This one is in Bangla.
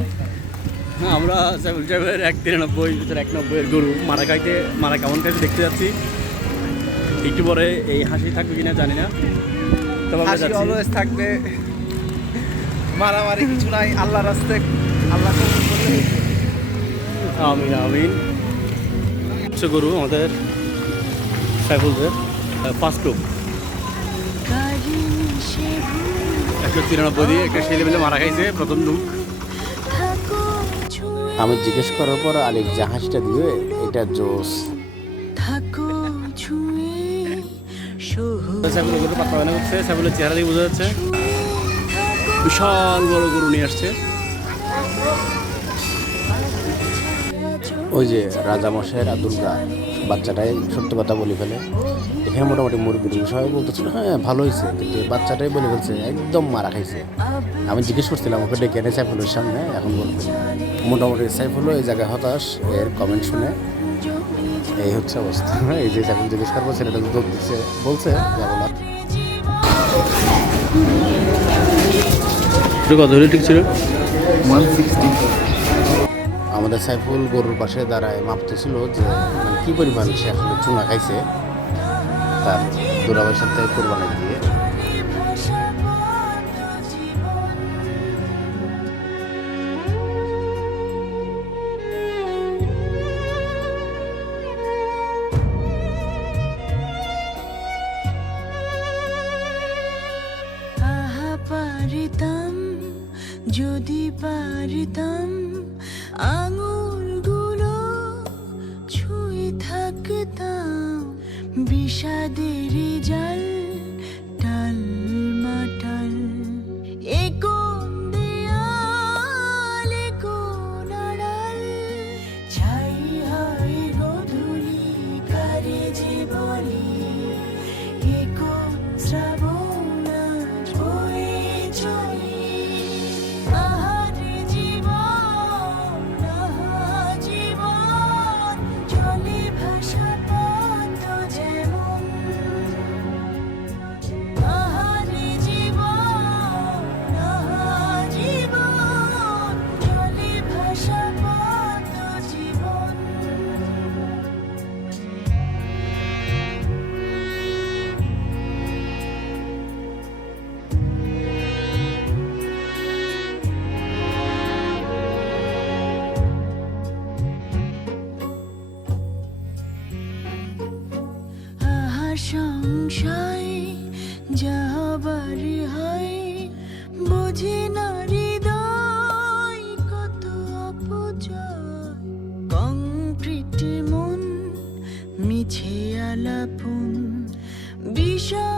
এখন আমরা সাইফুল সাহেবের 193 গরু মারা কেমন খাইতে দেখতে যাচ্ছি। একটু পরে এই হাসি থাকবে কিনা জানি না, তবে আমরা যাচ্ছি। অলওয়েজ থাকবে, মারামারি কিছু নাই, আল্লাহ রাস্তায় আল্লাহ কবুল করলে। আমিন আমিন। গরু আমাদের সাইফুলদের ফার্স্ট গ্রুপ 193 দিয়ে একটা ছেলে মিলে মারা খাইছে প্রথম দুঃখ। আমি জিজ্ঞেস করার পর আলিক জাহাজটা দিয়ে এটা জোস। সাইফুলের গরু পাতলা বানা করছে, সাইফুলের চেহারা দিয়ে বোঝা যাচ্ছে বিশাল বড় গরু নিয়ে আসছে। ওই যে রাজামশাইয়ের আব্দুলরা বাচ্চাটাই সত্য কথা বলে ফেলে। এখানে মোটামুটি মুরগির সবাই বলতেছিল হ্যাঁ ভালো হয়েছে, কিন্তু বাচ্চাটাই বলে ফেলছে একদম মারা খাইছে। আমি জিজ্ঞেস করছিলাম ওকে ডেকে এনে সাইফুলের সামনে, এখন বলবে মোটামুটি সাইফুলও এই জায়গায় হতাশ। এর কমেন্ট শুনে এই হচ্ছে অবস্থা। এই যে সাইফুল জিজ্ঞেস করবো ছেলেটা দৌড় দিচ্ছে, বলছে যাবো না। কত হলে ঠিক ছিল? 160। আমাদের সাইফুল গরুর পাশে দাঁড়ায় মাপতেছিল যে মানে কী পরিমাণ সে আসলে চুনা খাইছে তার দুরাবের সাথে কোরবানি দিয়ে। পারিতাম যদি পারিতাম আঙুলগুলো ছুঁয়ে থাকতাম বিষাদের জাল টাল মাটাল। এ কোন দেয়াল এ কোন আড়াল, ছাই হয় গোধূলি কারে যে বলি। এ কোন শ্রাবণ আজ বয়ে চলি। আহারে জীবন আহা জীবন, জলে ভাসা পথ যেমন। আহারে জীবন আহা জীবন, জলে ভাসা পথ জীবন। আহা সংশয় যাবার হয়, বোঝে না হৃদয় কত অপজয়। কংক্রিট মন মিছে আলাপন বিষয়